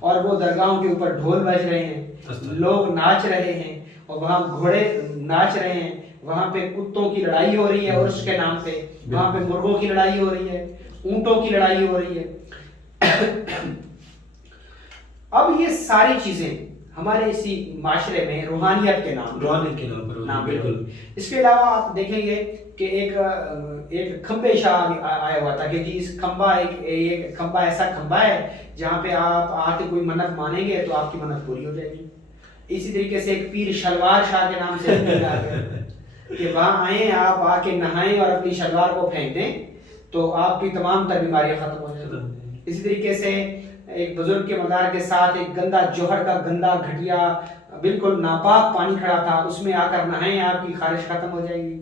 اور وہ درگاہوں کے اوپر ڈھول بج رہے ہیں, لوگ ناچ رہے ہیں, اور وہاں گھوڑے ناچ رہے ہیں, وہاں پہ کتوں کی لڑائی ہو رہی ہے عرس کے نام پہ, وہاں پہ مرغوں کی لڑائی ہو رہی ہے, اونٹوں کی لڑائی ہو رہی ہے. اب یہ ساری چیزیں ہمارے اسی معاشرے میں روحانیت کے نام بالکل. اس کے علاوہ آپ دیکھیں گے کہ ایک کھمبے شاہ آیا ہوا تھا کہ جی اس کھمبا ایک کھمبا ایسا کھمبا ہے جہاں پہ آپ آ کے کوئی منت مانیں گے تو آپ کی منت پوری ہو جائے گی. اسی طریقے سے ایک پیر شلوار شاہ کے نام سے کہ وہاں آئیں, آپ آ کے نہائیں اور اپنی شلوار کو پھینک دیں تو آپ کی تمام تر بیماریاں ختم ہو جائیں گی. اسی طریقے سے ایک بزرگ کے مدار کے ساتھ ایک گندا جوہر کا گندا گھٹیا بالکل ناپاک پانی کھڑا تھا, اس میں آ کر نہائیں, آپ کی خارش ختم ہو جائے گی.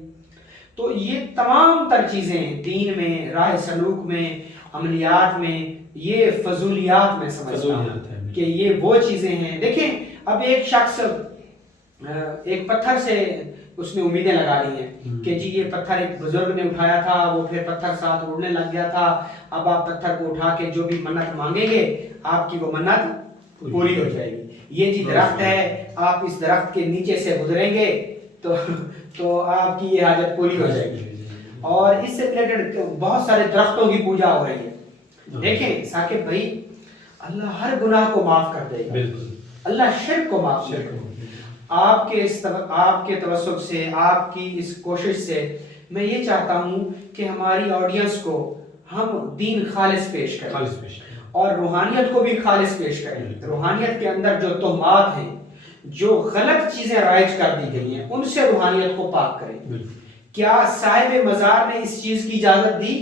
تو یہ تمام تر چیزیں دین میں, راہ سلوک میں, عملیات میں, یہ فضولیات میں سمجھتا ہوں کہ یہ وہ چیزیں ہیں. دیکھیں اب ایک شخص ایک پتھر سے اس نے امیدیں لگا لی ہیں کہ جی یہ پتھر ایک بزرگ نے اٹھایا تھا, وہ پھر پتھر ساتھ اڑنے لگ گیا تھا, اب آپ پتھر کو اٹھا کے جو بھی منت مانگیں گے آپ کی وہ منت پوری ہو جائے گی. یہ جی درخت ہے, آپ اس درخت کے نیچے سے گزریں گے تو آپ کی یہ حاجت پوری ہو جائے گی. اور اس سے ریلیٹڈ بہت سارے درختوں کی پوجا ہو رہی ہے. دیکھیں ثاقب بھائی, اللہ ہر گناہ کو معاف کر دے گا, اللہ شرک کو معاف کر دے گا. آپ کے توسط سے, آپ کی اس کوشش سے میں یہ چاہتا ہوں کہ ہماری آڈینس کو ہم دین خالص پیش کریں اور روحانیت کو بھی خالص پیش کریں. روحانیت کے اندر جو تہمات ہیں, جو غلط چیزیں رائج کر دی گئی ہیں, ان سے روحانیت کو پاک کریں. کیا صاحب مزار نے اس چیز کی اجازت دی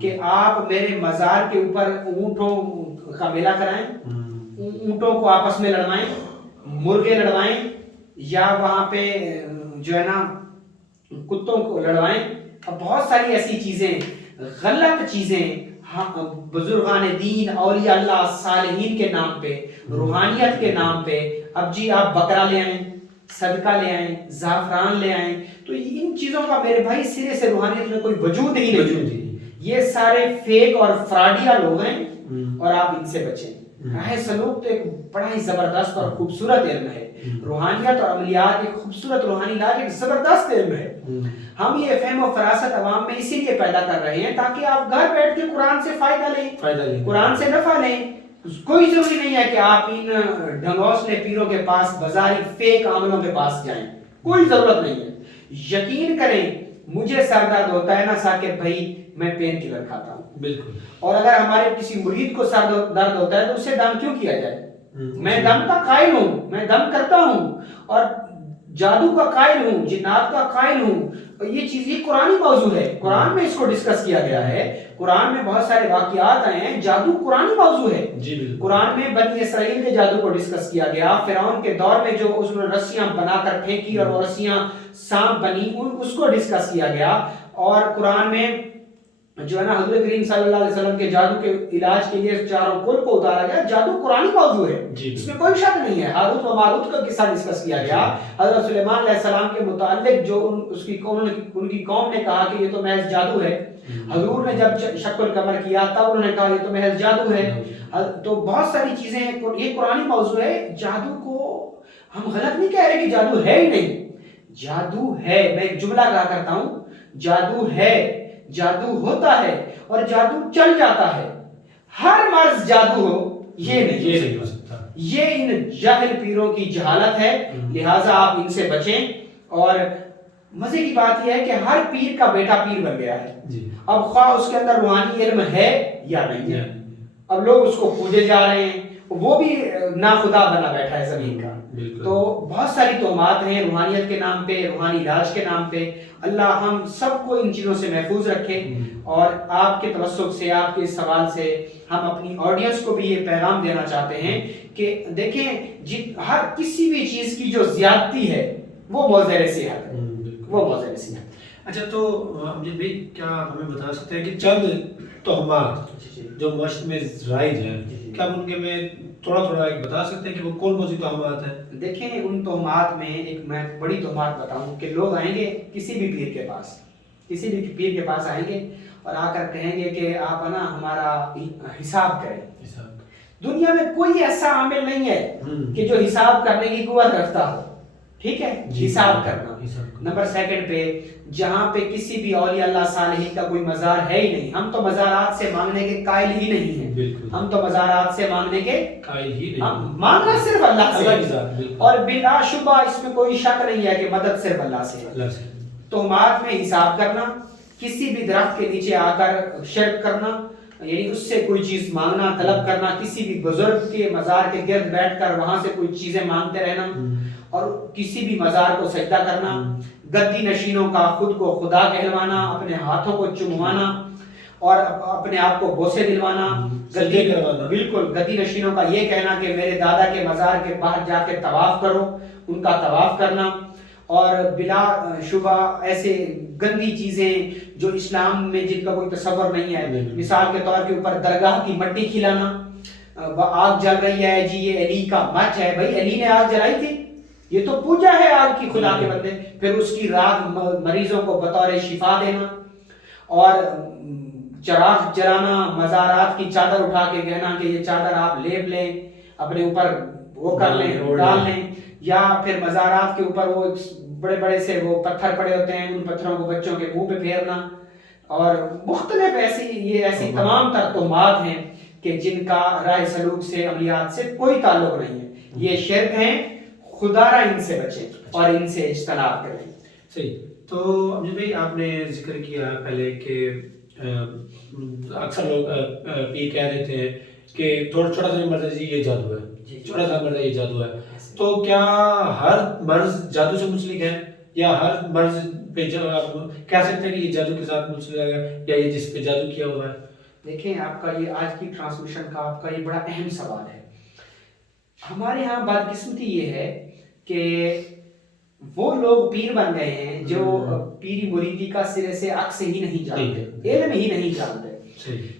کہ آپ میرے مزار کے اوپر اونٹوں کا میلہ کرائیں, اونٹوں کو آپس میں لڑوائیں, مرغے لڑوائیں, یا وہاں پہ جو ہے نا کتوں کو لڑوائیں؟ اب بہت ساری ایسی چیزیں, غلط چیزیں بزرگان دین, اولیاء اللہ, صالحین کے نام پہ, روحانیت کے نام پہ. اب جی آپ بکرا لے آئیں, صدقہ لے آئیں, زعفران لے آئیں, تو ان چیزوں کا میرے بھائی سرے سے روحانیت میں کوئی وجود ہی نہیں. یہ سارے فیک اور فراڈیا لوگ ہیں اور آپ ان سے بچیں. راہ سلوک تو ایک بڑا ہی زبردست اور خوبصورت علم ہے. روحانیت اور عملیات ایک خوبصورت روحانی علاج ایک زبردست علم ہے. ہم یہ فہم و فراست عوام میں اسی لیے پیدا کر رہے ہیں تاکہ آپ گھر بیٹھ کے قرآن سے فائدہ لیں, قرآن سے نفع لیں. کوئی ضروری نہیں ہے کہ آپ ان ڈھنگوسلے پیروں کے پاس, بازاری فیک عاملوں کے پاس جائیں, کوئی ضرورت نہیں ہے. یقین کریں, مجھے سر درد ہوتا ہے نا ثاقب بھائی, میں پین کلر کھاتا ہوں. بالکل. اور اگر ہمارے کسی مرید کو سر درد ہوتا ہے تو اسے دم کیوں کیا جائے؟ میں دم کا قائل ہوں, میں دم کرتا ہوں, اور جادو کا قائل ہوں, جنات کا قائل ہوں. یہ چیز یہ قرآنی موضوع ہے, قرآن میں اس کو ڈسکس کیا گیا ہے. قرآن میں بہت سارے واقعات آئے ہیں. جادو قرآنی موضوع ہے. قرآن میں بنی اسرائیل کے جادو کو ڈسکس کیا گیا. فرعون کے دور میں جو اس نے رسیاں بنا کر پھینکی اور وہ رسیاں سانپ بنی, اس کو ڈسکس کیا گیا. اور قرآن میں جو ہے نا حضور کریم صلی اللہ علیہ وسلم کے جادو کے علاج کے لیے چاروں کل کو اتارا گیا. جادو قرآنی موضوع ہے, اس میں کوئی شک نہیں ہے. ہاروت و ماروت کا قصہ ڈسکس کیا گیا. حضرت سلیمان علیہ السلام کے متعلق جو ان کی قوم نے کہا کہ یہ تو محض جادو ہے, حضور نے جب شق القمر کیا تب انہوں نے کہا یہ تو محض جادو ہے. تو بہت ساری چیزیں, یہ قرآنی موضوع ہے. جادو کو ہم غلط نہیں کہہ رہے کہ جادو ہے ہی نہیں, جادو ہے. میں ایک جملہ کہا کرتا ہوں, جادو ہے, جادو ہوتا ہے اور جادو چل جاتا ہے. ہر مرض جادو ہو یہ نہیں ہو سکتا. یہ ان جاہل پیروں کی جہالت ہے, لہٰذا آپ ان سے بچیں. اور مزے کی بات یہ ہے کہ ہر پیر کا بیٹا پیر بن گیا ہے. اب خواہ اس کے اندر روحانی علم ہے یا نہیں ہے, اب لوگ اس کو پوجے جا رہے ہیں, وہ بھی ناخدا بنا بیٹھا ہے زمین کا. تو بہت ساری تہمات ہیں روحانیت کے نام پہ, روحانی علاج کے نام پہ. اللہ ہم سب کو ان چیزوں سے محفوظ رکھے. اور آپ کے توسط سے, آپ کے سوال سے ہم اپنی آڈینس کو بھی یہ پیغام دینا چاہتے ہیں کہ دیکھیں ہر کسی بھی چیز کی جو زیادتی ہے وہ موضع صحت ہے, وہ موضع صحت. اچھا, تو امجد بھائی کیا ہمیں بتا سکتے ہیں کہ چند تہمات جو معاشرے میں رائج ہیں, کیا ان کے میں تھوڑا ایک بتا سکتے ہیں کہ وہ کون کون سی تہمات ہیں؟ دیکھیں ان تہمات میں ایک میں بڑی تہمات بتاؤں کہ لوگ آئیں گے کسی بھی پیر کے پاس, کسی بھی پیر کے پاس آئیں گے اور آ کر کہیں گے کہ آپ نا ہمارا حساب کریں. دنیا میں کوئی ایسا عامل نہیں ہے کہ جو حساب کرنے کی قوت رکھتا ہو، ٹھیک ہے، حساب کرنا۔ نمبر سیکنڈ پہ، جہاں پہ کسی بھی اولیاء اللہ صالحین کا کوئی مزار ہے ہی نہیں، ہم تو مزارات سے مانگنے کے قائل ہی نہیں ہیں، ہم تو مزارات سے مانگنے کے قائل ہی نہیں، ہم مانگنا صرف اللہ سے، اور بلا شبہ اس میں کوئی شک نہیں ہے کہ مدد صرف اللہ سے۔ تہمات میں حساب کرنا، کسی بھی درخت کے نیچے آ کر شرک کرنا، یعنی اس سے کوئی چیز مانگنا، طلب کرنا، کسی بھی بزرگ کے مزار کے گرد بیٹھ کر وہاں سے کوئی چیزیں مانگتے رہنا، اور کسی بھی مزار کو سجدہ کرنا، گدی نشینوں کا خود کو خدا کہلوانا، اپنے ہاتھوں کو چموانا اور اپنے آپ کو بوسے دلوانا، بالکل گدی نشینوں کا یہ کہنا کہ میرے دادا کے مزار کے باہر جا کے طواف کرو، ان کا طواف کرنا، اور بلا شبہ ایسے گندی چیزیں جو اسلام میں جن کا کوئی تصور نہیں ہے، مثال کے طور کے اوپر درگاہ کی مٹی کھلانا، وہ آگ جل رہی ہے جی یہ علی کا مچ ہے، بھائی علی نے آگ جلائی تھی، یہ تو پوجا ہے آگ کی خدا کے بندے، پھر اس کی راگ مریضوں کو بطور شفا دینا، اور چراغ جلانا، مزارات کی چادر اٹھا کے کہنا کہ یہ چادر آپ لیپ لیں، اپنے اوپر وہ کر لیں، ڈال لیں، یا پھر مزارات کے اوپر وہ بڑے بڑے سے وہ پتھر پڑے ہوتے ہیں، ان پتھروں کو بچوں کے منہ پہ پھیرنا، اور مختلف ایسی تمام تر تہمات ہیں کہ جن کا رائے سلوک سے، عملیات سے کوئی تعلق نہیں ہے، یہ شرک ہیں، خدا را ان سے بچیں اور ان سے اجتناب کریں۔ صحیح۔ تو امجد بھائی آپ نے ذکر کیا پہلے کہ اکثر لوگ یہ کہہ دیتے ہیں کہ چھوٹا سا مرض ہے یہ جادو ہے، چھوٹا سا مرض ہے یہ جادو ہے، تو کیا ہر مرض جادو سے منسلک ہے، یا ہر مرض پہ آپ کہہ سکتے ہیں کہ یہ جادو کے ساتھ منسلک ہے، یا یہ جس پہ جادو کیا ہوا ہے؟ دیکھیں آپ کا یہ آج کی ٹرانسمیشن کا آپ کا یہ بڑا اہم سوال ہے۔ ہمارے ہاں بدقسمتی یہ ہے کہ وہ لوگ پیر بن گئے ہیں جو پیری مریدی کا سرے سے عکس ہی نہیں جانتے، علم ہی نہیں جانتے۔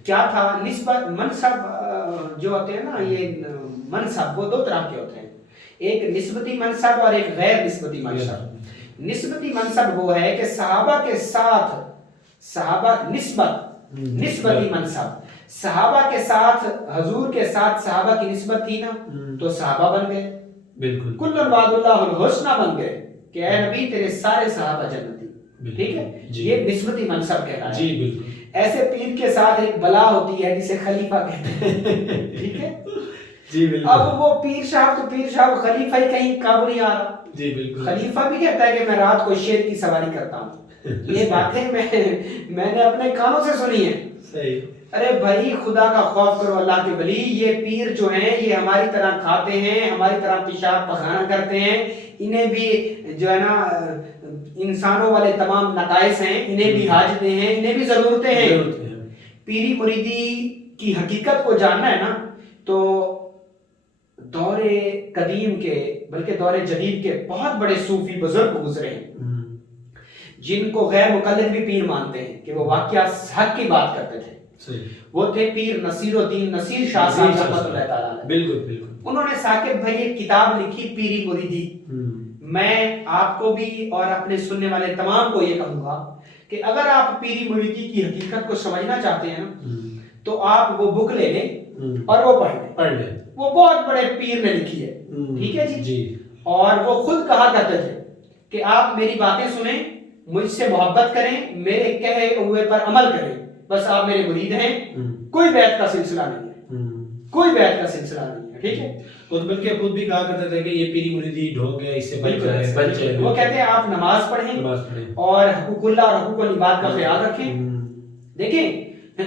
کیا تھا نسبت منصب جو ہوتے ہیں نا، یہ منصب وہ دو طرح کے ہوتے ہیں، ایک نسبتی منصب اور ایک غیر نسبتی منصب۔ نسبتی منصب وہ ہے کہ صحابہ کے ساتھ نسبتی منصب، صحابہ کے ساتھ، حضور کے ساتھ صحابہ کی نسبت تھی نا تو صحابہ بن گئے، بالکل کل وعد اللہ الحسنہ بن گئے کہ اے نبی تیرے سارے صحابہ جنتی، ٹھیک ہے، یہ نسبتی منصب کہتا ہے۔ جی بالکل۔ ایسے پیر کے ساتھ ایک بلا ہوتی ہے جسے خلیفہ کہتے ہیں، ٹھیک ہے جی بالکل۔ اب وہ پیر صاحب خلیفہ ہی کہیں قابو نہیں آ رہا، جی بالکل۔ خلیفہ بھی کہتا ہے کہ میں رات کو شیر کی سواری کرتا ہوں، یہ باتیں میں نے اپنے کانوں سے سنی ہیں۔ صحیح۔ ارے بھائی خدا کا خوف کرو اللہ کے ولی، یہ پیر جو ہیں یہ ہماری طرح کھاتے ہیں، ہماری طرح پیشاب پخانہ کرتے ہیں، انہیں بھی جو ہے نا انسانوں والے تمام نقائص ہیں، انہیں بھی حاجتیں ہیں، انہیں بھی ضرورتیں ہیں۔ پیری مریدی کی حقیقت کو جاننا ہے نا تو دور قدیم کے بلکہ دور جدید کے بہت بڑے صوفی بزرگ گزرے ہیں جن کو غیر مقلد بھی پیر مانتے ہیں کہ وہ واقعہ حق کی بات کرتے تھے۔ وہ تھے پیر نصیر الدین نصیر شاہ صاحب رحمۃ اللہ تعالیٰ علیہ۔ بالکل بالکل۔ انہوں نے ثاقب بھائی ایک کتاب لکھی پیری مریدی۔ میں آپ کو بھی اور اپنے سننے والے تمام کو یہ کہوں گا کہ اگر آپ پیری مریدی کی حقیقت کو سمجھنا چاہتے ہیں تو آپ وہ بک لے لیں اور وہ پڑھ لیں۔ وہ بہت بڑے پیر نے لکھی ہے، ٹھیک ہے جی، اور وہ خود کہا کرتے تھے کہ آپ میری باتیں سنیں، مجھ سے محبت کریں، میرے کہے ہوئے پر عمل کریں، بس آپ میرے مرید ہیں، کوئی بیعت کا سلسلہ نہیں ہے، کوئی بیعت کا سلسلہ نہیں ہے، ٹھیک ہے۔ اور بلکہ خود بھی کہا کرتے تھے کہ یہ پیری مریدی ڈھونگ ہے، اس سے بچ جائے۔ وہ کہتے ہیں آپ نماز پڑھیں اور حقوق اللہ اور حقوق العباد کا خیال رکھیں۔ دیکھیں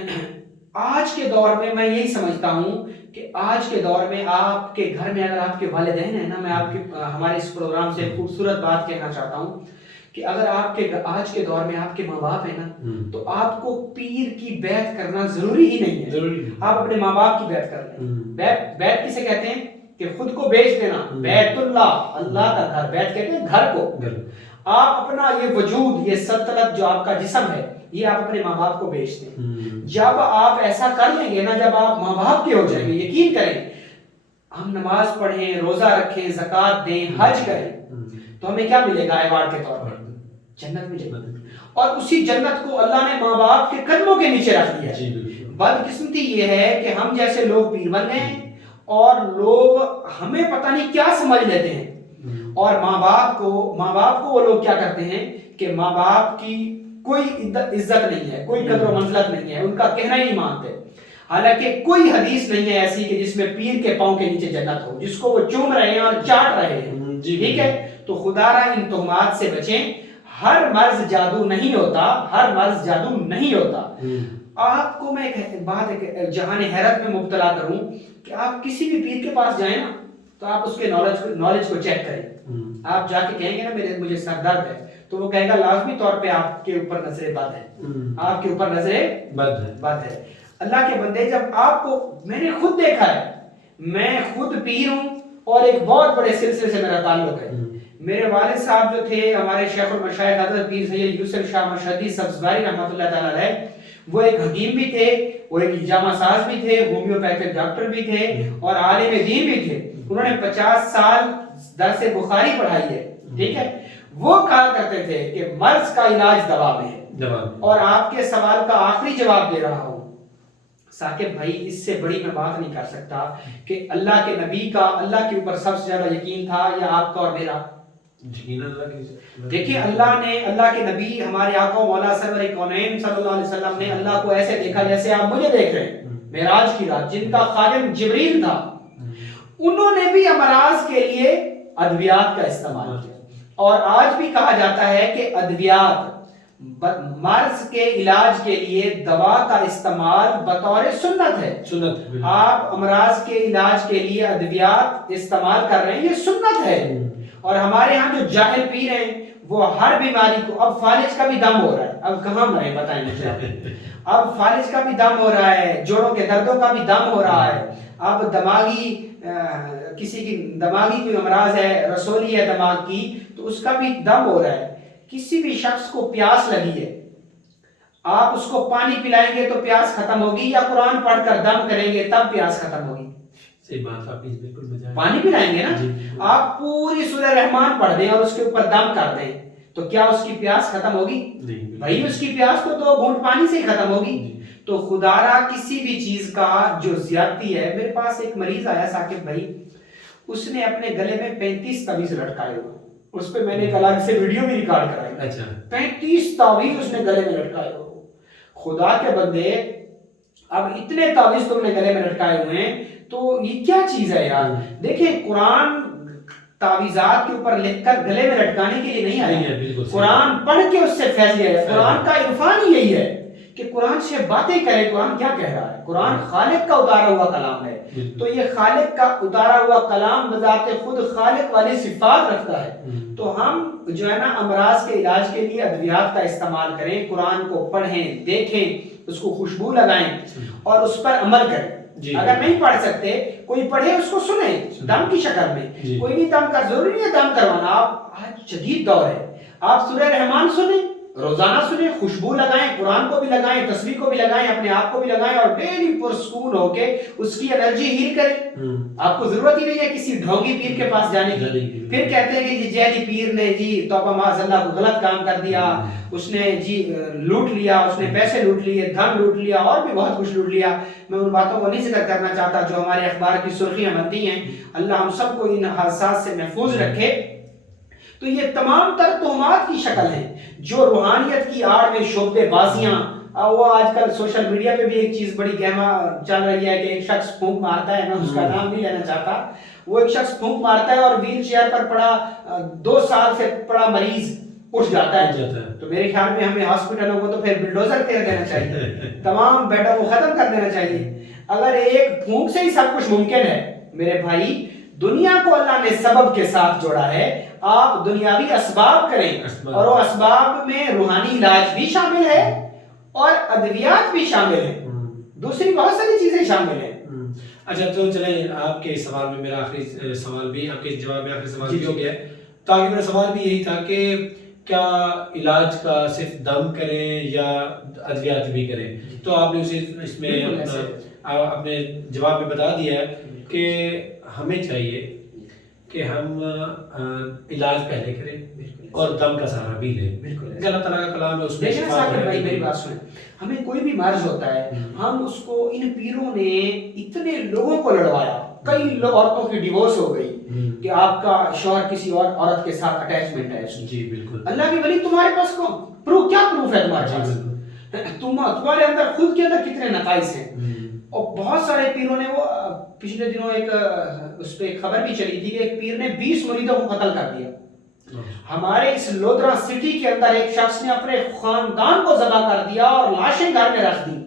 آج کے دور میں یہی سمجھتا ہوں کہ آج کے دور میں آپ کے گھر میں اگر آپ کے والدین ہیں نا، میں آپ کے ہمارے اس پروگرام سے خوبصورت بات کہنا چاہتا ہوں کہ اگر آپ کے آج کے دور میں آپ کے ماں باپ ہیں نا تو آپ کو پیر کی بیعت کرنا ضروری ہی نہیں ہے، آپ اپنے ماں باپ کی بیعت کر لیں۔ بیعت کسے کہتے ہیں کہ خود کو بیچ دینا، بیت اللہ، اللہ کا گھر، بیعت کہتے ہیں گھر کو۔ آپ اپنا یہ وجود، یہ سلطنت جو آپ کا جسم ہے، یہ آپ اپنے ماں باپ کو بیچ دیں۔ جب آپ ایسا کر لیں گے نا، جب آپ ماں باپ کے ہو جائیں گے، یقین کریں، ہم نماز پڑھیں، روزہ رکھیں، زکوٰۃ دیں، حج کریں تو ہمیں کیا ملے گا ایوارڈ کے طور پر؟ جنت ملے گا، اور اسی جنت کو اللہ نے ماں باپ کے قدموں کے نیچے رکھ دیا ہے۔ بدقسمتی یہ ہے کہ ہم جیسے لوگ پیر بن گئے ہیں اور لوگ ہمیں پتہ نہیں کیا سمجھ لیتے ہیں. اور ماں باپ کو وہ لوگ کیا کرتے ہیں کہ ماں باپ کی کوئی عزت نہیں ہے, کوئی قدر و منزلت نہیں ہے, ان کا کہنا ہی نہیں مانتے. حالانکہ کوئی حدیث نہیں ہے ایسی کہ جس میں پیر کے پاؤں کے نیچے جنت ہو, جس کو وہ چوم رہے ہیں اور چاٹ رہے ہیں. ٹھیک ہے, تو خدا را ان تہمات سے بچیں. ہر مرض جادو نہیں ہوتا, ہر مرض جادو نہیں ہوتا. آپ کو میں ایک بات جہان حیرت میں مبتلا کروں کہ آپ کسی بھی پیر کے پاس جائیں نا تو آپ اس کے نالج کو چیک کریں. آپ جا کے کہیں گے نا مجھے سر درد ہے, تو وہ کہے گا لازمی طور پہ آپ کے اوپر نظر بد ہے, آپ کے اوپر نظر بد ہے. اللہ کے بندے, جب آپ کو, میں نے خود دیکھا ہے, میں خود پیر ہوں اور ایک بہت بڑے سلسلے سے میرا تعلق ہے. میرے والد صاحب جو تھے ہمارے شیخ المشائخ حضرت پیر سید یوسف شاہ مشہدی سبزواری رحمۃ اللہ تعالی علیہ, وہ ایک حکیم بھی تھے, وہ ایک جامع ساز بھی تھے, ہومیوپیتھک ڈاکٹر بھی تھے اور عالم دین بھی تھے. انہوں نے 50 سال درس بخاری پڑھائی ہے. ٹھیک ہے, وہ کہا کرتے تھے کہ مرض کا علاج دوا میں ہے. اور آپ کے سوال کا آخری جواب دے رہا ہوں ثاقب بھائی, اس سے بڑی میں بات نہیں کر سکتا کہ اللہ کے نبی کا اللہ کے اوپر سب سے زیادہ یقین تھا یا آپ کا اور میرا. دیکھیں, اللہ کے نبی ہمارے آقا مولا سرور کونین صلی اللہ علیہ وسلم نے اللہ کو ایسے دیکھا جیسے آپ مجھے دیکھ رہے ہیں معراج کی رات, جن کا خادم جبریل تھا. انہوں نے بھی امراض کے لیے ادویات کا استعمال کیا. اور آج بھی کہا جاتا ہے کہ ادویات, مرض کے علاج کے لیے دوا کا استعمال بطور سنت ہے. آپ امراض کے علاج کے لیے ادویات استعمال کر رہے ہیں, یہ سنت ہے. اور ہمارے ہاں جو جاہل پیر ہیں وہ ہر بیماری کو, اب فالج کا بھی دم ہو رہا ہے, اب کہاں مرے بتائیں مجھے, اب فالج کا بھی دم ہو رہا ہے, جوڑوں کے دردوں کا بھی دم ہو رہا ہے, اب کسی کی دماغی کوئی امراض ہے, رسولی ہے دماغ کی, تو اس کا بھی دم ہو رہا ہے. کسی بھی شخص کو پیاس لگی ہے, آپ اس کو پانی پلائیں گے تو پیاس ختم ہوگی, یا قرآن پڑھ کر دم کریں گے تب پیاس ختم ہوگی؟ صحیح بات, آپ بالکل بجائے پانی پلائیں گے نا. آپ پوری سورہ رحمان پڑھ دیں اور اس کے اوپر دم کر دیں تو کیا اس کی پیاس ختم ہوگی؟ بھائی اس کی پیاس تو 2 گھونٹ پانی سے ہی ختم ہوگی. تو خدا را کسی بھی چیز کا جو زیادتی ہے, میرے پاس ایک مریض آیا ثاقب بھائی, اس نے اپنے گلے میں 35 تعویذ لٹکائے ہوئے, اس پہ میں نے ایک الگ سے ویڈیو بھی ریکارڈ کرائی. اچھا, 35 تعویذ اس نے گلے میں لٹکائے ہوئے. خدا کے بندے, اب اتنے تعویذ تم نے گلے میں لٹکائے ہوئے ہیں تو یہ کیا چیز ہے یار؟ دیکھیں, قرآن تعویذات کے اوپر لکھ کر گلے میں لٹکانے کے لیے نہیں آیا, قرآن پڑھ کے اس سے فیض لیا ہے. قرآن کا عرفان ہی یہی ہے کہ قرآن سے باتیں کریں. قرآن کیا کہہ رہا ہے؟ قرآن خالق کا اتارا ہوا کلام ہے. تو یہ خالق کا اتارا ہوا کلام بذات خود خالق والی صفات رکھتا ہے. تو ہم جو ہے نا امراض کے علاج کے لیے ادویات کا استعمال کریں, قرآن کو پڑھیں, دیکھیں, اس کو خوشبو لگائیں اور اس پر عمل کریں. اگر نہیں پڑھ سکتے, کوئی پڑھے اس کو سنیں دم کی شکل میں. کوئی نہیں دم کر, ضروری نہیں ہے دم کروانا. آپ آج جدید دور ہے, آپ سورہ رحمان سنیں, روزانہ سنیں, خوشبو لگائیں, قرآن کو بھی لگائیں, تسبیح کو بھی لگائیں, اپنے آپ کو بھی لگائیں, اور ڈیلی پرسکون ہو کے اس کی انرجی ہیل کریں. آپ کو ضرورت ہی نہیں ہے کسی ڈھونگی پیر کے پاس جانے کی. پھر کہتے ہیں کہ جی جیلی پیر نے جی توبہ معاذ اللہ کو غلط کام کر دیا, اس نے جی لوٹ لیا, اس نے پیسے لوٹ لیے, دھن لوٹ لیا, اور بھی بہت کچھ لوٹ لیا. میں ان باتوں کو نہیں ذکر کرنا چاہتا جو ہمارے اخبار کی سرخیاں بنتی ہیں. اللہ ہم سب کو ان حادثات سے محفوظ رکھے. تو یہ تمام تر تہمات کی شکل ہیں جو روحانیت کی آڑ میں شعبے بازیاں. وہ آج کل سوشل میڈیا پہ بھی ایک چیز بڑی گہما چل رہی ہے کہ ایک شخص پھونک مارتا ہے, میں اس کا نام نہیں لینا چاہتا, وہ ایک شخص پھونک مارتا ہے اور ویل چیئر پر پڑا 2 سال سے پڑا مریض اٹھ جاتا ہے. تو میرے خیال میں ہمیں ہاسپٹلوں کو تو پھر بلڈوزر کر دینا چاہیے, تمام بیڈوں کو ختم کر دینا چاہیے. اگر ایک پھونک سے ہی سب کچھ ممکن ہے میرے بھائی, دنیا کو اللہ نے سبب کے ساتھ جوڑا ہے. آپ دنیاوی اسباب کریں, اور وہ اسباب میں روحانی علاج بھی شامل ہے اور ادویات بھی شامل ہیں, دوسری بہت ساری چیزیں شامل ہیں. اچھا, تو چلیں آپ کے سوال میں میرا آخری سوال بھی, آپ کے جواب میں آخری سوال بھی ہو گیا ہے. تو آگے میرا سوال بھی یہی تھا کہ کیا علاج کا صرف دم کریں یا ادویات بھی کریں؟ تو آپ نے اسے اس میں اپنے جواب میں بتا دیا ہے کہ ہمیں چاہیے کہ ہم علاج پہلے کریں اور دم کا سہارا بھی لیں. اللہ تعالیٰ کا کلام ہے, اس میں شفا ہے. بھائی میری بات سنیں, ہمیں کوئی بھی مرض ہوتا ہے, ہم اس کو, ان پیروں نے اتنے لوگوں کو لڑوایا, کئی لوگ عورتوں کی ڈیورس ہو گئی کہ آپ کا شوہر کسی اور عورت کے ساتھ اٹیچمنٹ ہے. جی بالکل. اللہ کے ولی تمہارے پاس کیا پروف ہے تمہارے پاس؟ تمہارے اندر خود کے اندر کتنے نقائص ہیں. اور بہت سارے پیروں نے وہ پچھلے دنوں ایک اس پہ ایک خبر بھی چلی تھی کہ ایک پیر نے 20 مریدوں کو قتل کر دیا. ہمارے اس لودرا سٹی کے اندر ایک شخص نے اپنے خاندان کو ذبح کر دیا اور لاشیں گھر میں رکھ دی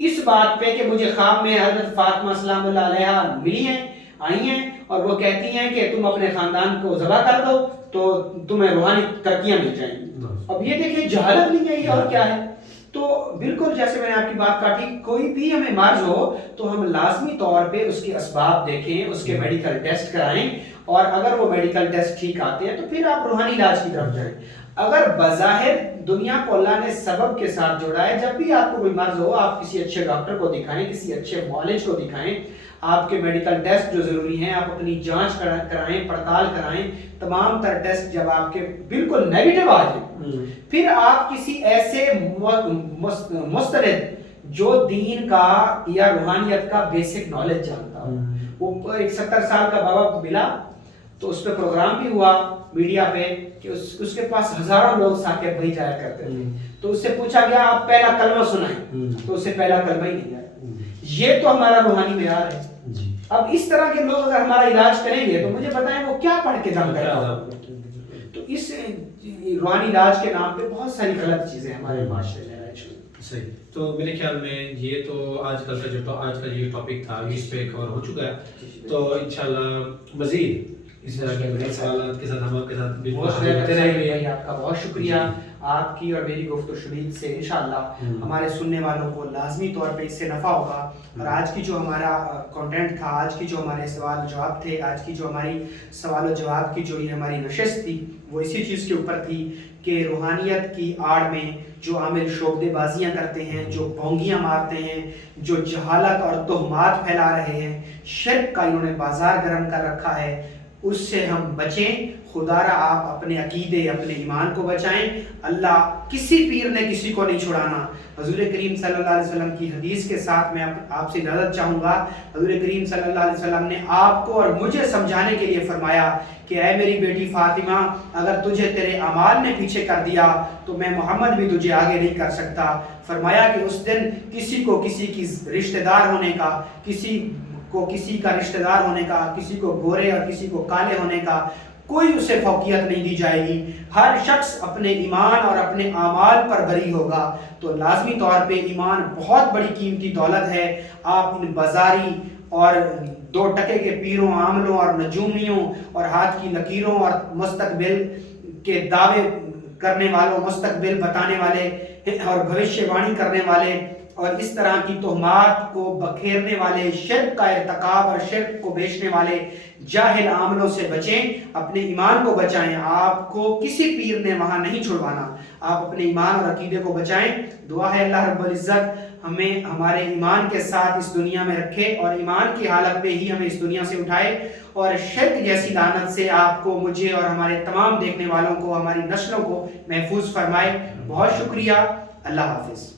اس بات پہ کہ مجھے خواب میں حضرت فاطمہ سلام اللہ علیہا ملی ہیں، آئی ہیں اور وہ کہتی ہیں کہ تم اپنے خاندان کو ذبح کر دو تو تمہیں روحانی ترقیاں مل جائیں گی. اب یہ دیکھیں جہالت نہیں ہے یہ اور کیا ہے. تو بالکل جیسے میں نے آپ کی بات کاٹی، کوئی بھی ہمیں مرض ہو تو ہم لازمی طور پہ اس کے اسباب دیکھیں، اس کے میڈیکل ٹیسٹ کرائیں اور اگر وہ میڈیکل ٹیسٹ ٹھیک آتے ہیں تو پھر آپ روحانی علاج کی طرف جائیں. اگر بظاہر دنیا کو اللہ نے سبب کے ساتھ جوڑا ہے، جب بھی آپ کو کوئی مرض ہو آپ کسی اچھے ڈاکٹر کو دکھائیں، کسی اچھے معالج کو دکھائیں، آپ کے میڈیکل ٹیسٹ جو ضروری ہیں آپ اپنی جانچ کرائیں، پڑتال کرائیں. تمام تر ٹیسٹ جب آپ کے بالکل نیگیٹو آ جائیں پھر آپ کسی ایسے مستند جو دین کا یا روحانیت کا بیسک نالج جانتا ہو. وہ ایک 70 سال کا بابا ملا تو اس پہ پروگرام بھی ہوا میڈیا پہ کہ اس کے پاس ہزاروں لوگ ثاقب بھائی جایا کرتے تھے. تو اس سے پوچھا گیا آپ پہلا کلمہ سنائیں تو اسے پہلا کلمہ ہی نہیں آیا. یہ تو ہمارا روحانی معیار ہے. اب اس طرح کے لوگ اگر ہمارا علاج کریں گے تو مجھے بتائیں وہ کیا پڑھ کے جان کر. تو اس روحانی علاج کے نام پہ بہت ساری غلط چیزیں ہمارے معاشرے میں ہیں. صحیح. تو میرے خیال میں یہ تو آج کل کا آج کا یہ ٹاپک تھا اس پہ کور ہو چکا ہے. تو انشاءاللہ مزید اس طرح کے سوالات کے ساتھ ہم آپ کے ساتھ بالکل رہیں گے. آپ کا بہت شکریہ. آپ کی اور میری گفت و شنید سے انشاءاللہ ہمارے سننے والوں کو لازمی طور پہ اس سے نفع ہوگا. اور آج کی جو ہمارا کنٹینٹ تھا، آج کی جو ہمارے سوال جواب تھے، آج کی جو ہماری سوال و جواب کی جو یہ ہماری نشست تھی وہ اسی چیز کے اوپر تھی کہ روحانیت کی آڑ میں جو عامل شعبدے بازیاں کرتے ہیں، جو بھونگیاں مارتے ہیں، جو جہالت اور تہمات پھیلا رہے ہیں، شرک کا انہوں نے بازار گرم کر رکھا ہے، اس سے ہم بچیں. خدا را آپ اپنے عقیدے اپنے ایمان کو بچائیں. اللہ کسی پیر نے کسی کو نہیں چھڑانا. حضور کریم صلی اللہ علیہ وسلم کی حدیث کے ساتھ میں آپ سے اجازت چاہوں گا. حضور کریم صلی اللہ علیہ وسلم نے آپ کو اور مجھے سمجھانے کے لیے فرمایا کہ اے میری بیٹی فاطمہ، اگر تجھے تیرے اعمال نے پیچھے کر دیا تو میں محمد بھی تجھے آگے نہیں کر سکتا. فرمایا کہ اس دن کسی کو کسی کی رشتہ دار ہونے کا، کسی کو کسی کا رشتہ دار ہونے کا، کسی کو گورے اور کسی کو کالے ہونے کا کوئی اسے فوقیت نہیں دی جائے گی. ہر شخص اپنے ایمان اور اپنے اعمال پر بری ہوگا. تو لازمی طور پہ ایمان بہت بڑی قیمتی دولت ہے. آپ ان بازاری اور 2 ٹکے کے پیروں، عاملوں اور نجومیوں اور ہاتھ کی لکیروں اور مستقبل کے دعوے کرنے والوں، مستقبل بتانے والے اور بھوشیہ وانی کرنے والے اور اس طرح کی تہمات کو بکھیرنے والے، شرک کا ارتکاب اور شرک کو بیچنے والے جاہل عاملوں سے بچیں. اپنے ایمان کو بچائیں. آپ کو کسی پیر نے وہاں نہیں چھڑوانا. آپ اپنے ایمان اور عقیدے کو بچائیں. دعا ہے اللہ رب العزت ہمیں ہمارے ایمان کے ساتھ اس دنیا میں رکھے اور ایمان کی حالت میں ہی ہمیں اس دنیا سے اٹھائے اور شرک جیسی لعنت سے آپ کو، مجھے اور ہمارے تمام دیکھنے والوں کو، ہماری نسلوں کو محفوظ فرمائے. بہت شکریہ. اللہ حافظ.